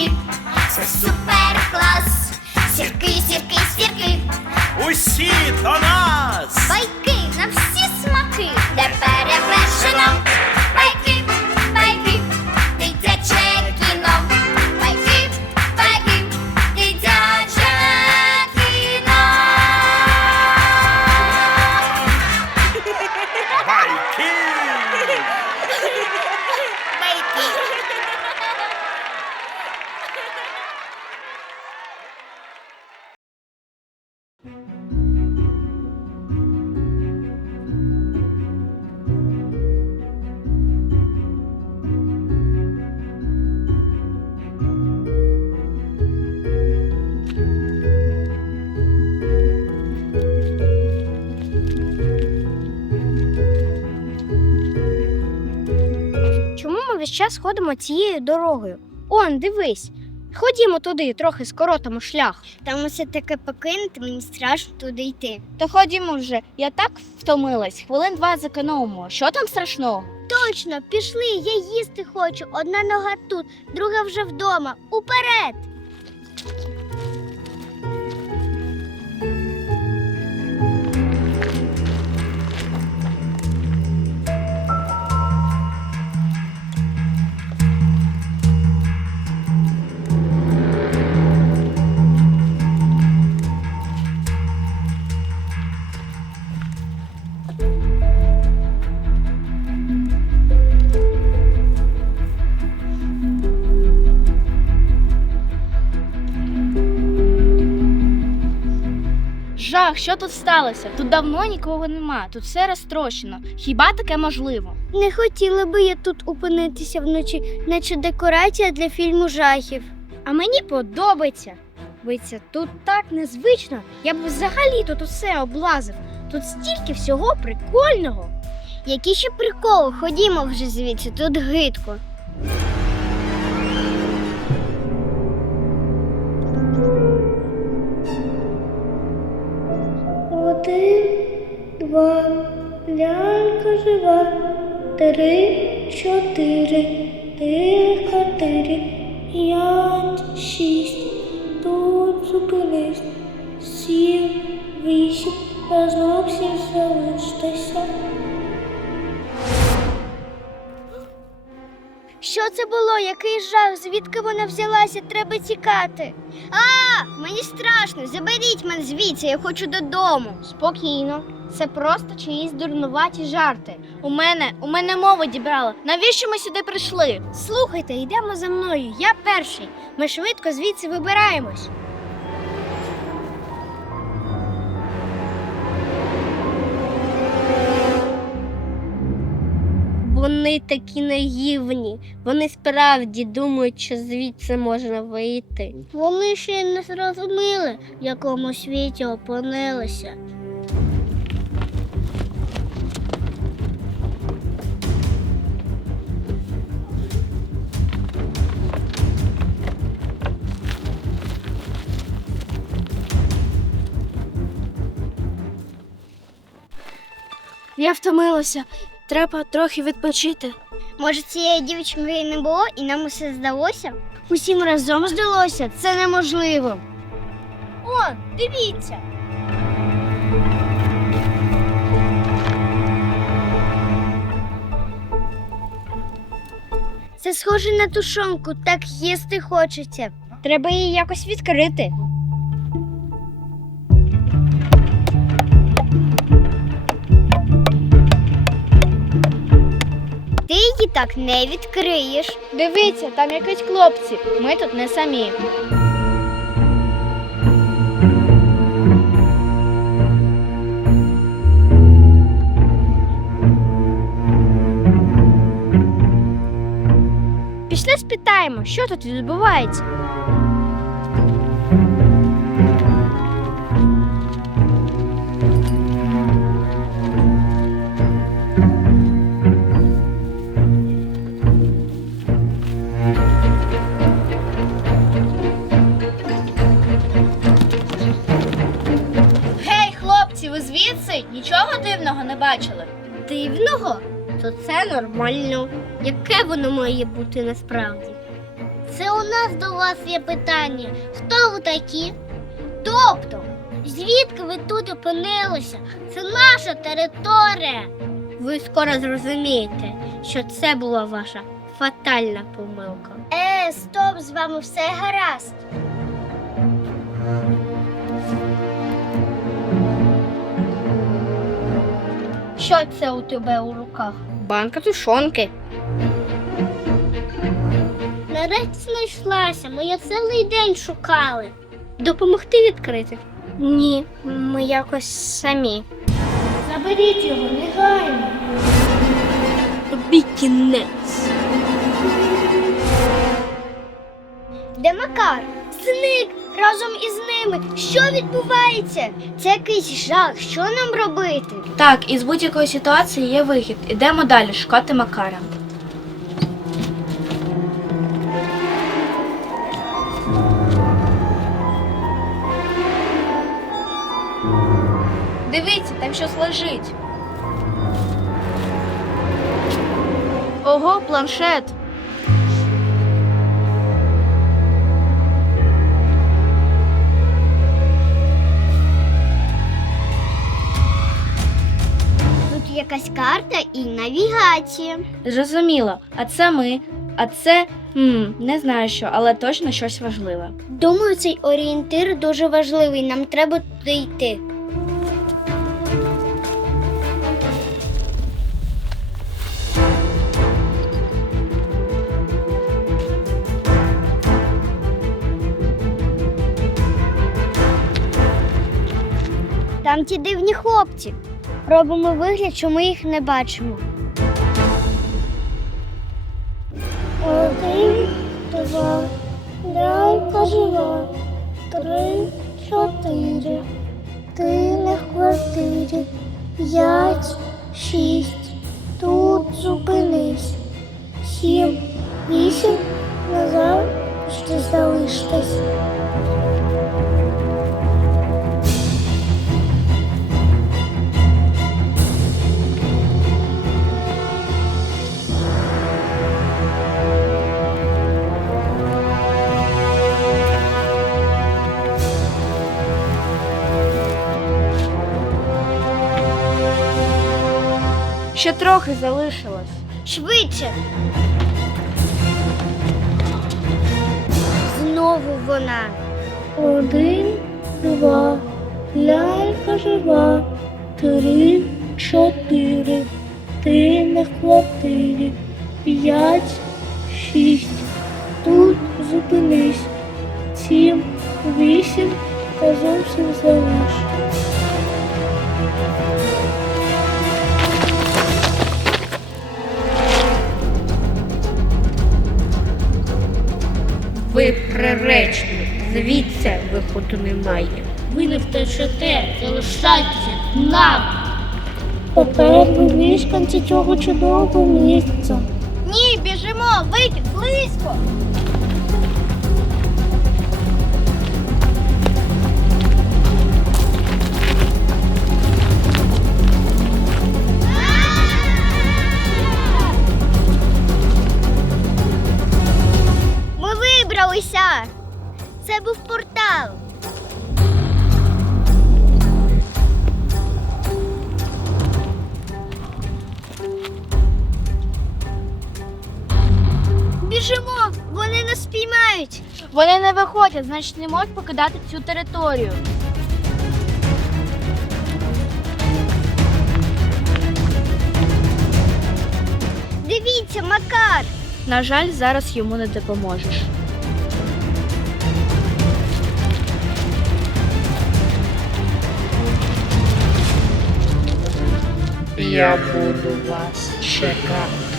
сірки, це супер клас. Сірки, сірки, сірки, Усі до! Весь час ходимо цією дорогою? Он, дивись. Ходімо туди, трохи скоротимо шлях. Там усе таке покинути, мені страшно туди йти. То ходімо вже. Я так втомилась. Хвилин два зекономимо. Що там страшного? Точно, пішли, я їсти хочу. Одна нога тут, друга вже вдома. Уперед! Жах, що тут сталося? Тут давно нікого нема, тут все розтрощено. Хіба таке можливо? Не хотіла би я тут опинитися вночі, наче декорація для фільму жахів. А мені подобається. Виться, тут так незвично. Я б взагалі тут усе облазив. Тут стільки всього прикольного. Які ще приколи? Ходімо вже звідси, тут гидко. Жива, три, чотири, тихо, три, п'ять, шість, тут зупинись, сім, вісім, та зовсім залиштеся. Що це було? Який жах? Звідки вона взялася? Треба тікати. А, мені страшно. Заберіть мене звідси, я хочу додому. Спокійно. Це просто чиїсь дурнуваті жарти. У мене, у мене мова дібрала. Навіщо ми сюди прийшли? Слухайте, йдемо за мною. Я перший. Ми швидко звідси вибираємось. Вони такі наївні. Вони справді думають, що звідси можна вийти. Вони ще не зрозуміли, в якому світі опинилися. Я втомилася. Треба трохи відпочити. Може, цієї дівчинки не було і нам усе здалося? Усім разом здалося? Це неможливо. О, дивіться. Це схоже на тушонку, так їсти хочеться. Треба її якось відкрити. Так не відкриєш. Дивіться, там якісь хлопці. Ми тут не самі. Пішли спитаємо, що тут відбувається. Нормально. Яке воно має бути насправді? Це у нас до вас є питання. Хто ви такі? Тобто, звідки ви тут опинилися? Це наша територія. Ви скоро зрозумієте, що це була ваша фатальна помилка. Е, стоп, з вами все гаразд. Що це у тебе у руках? Банка тушонки. Нарешті знайшлася, ми її цілий день шукали. Допомогти відкрити? Ні, ми якось самі. Заберіть його негайно. Тобі кінець. Де Макар? Зник разом із ними. Що відбувається? Це якийсь жах. Що нам робити? Так, із будь-якої ситуації є вихід. Ідемо далі шукати Макара. Дивіться, там щось лежить. Ого, планшет. Якась карта і навігація. Зрозуміло. А це ми. А це м, не знаю що, але точно щось важливе. Думаю, цей орієнтир дуже важливий. Нам треба туди йти. Там ті дивні хлопці. Робимо вигляд, що ми їх не бачимо. Один, два, лялька жива, три, чотири, ти не в квартирі, п'ять, шість, тут зупинись, сім, вісім, назад, ще залиштесь. Ще трохи залишилось. Швидше. Знову вона. Один, два, лялька жива, три, чотири, ти не в квартирі, п'ять, шість, тут зупинись, сім, вісім, та зовсім залиш. Ви приречені, звідси виходу немає. Ви не втечете, залишайтеся нам. Ви мешканці цього чудового місця. Ні, біжимо, вихід, близько. Біжимо, вони нас спіймають. Вони не виходять, значить не можуть покидати цю територію. Дивіться, Макар. На жаль, зараз йому не допоможеш. Я буду вас чекати.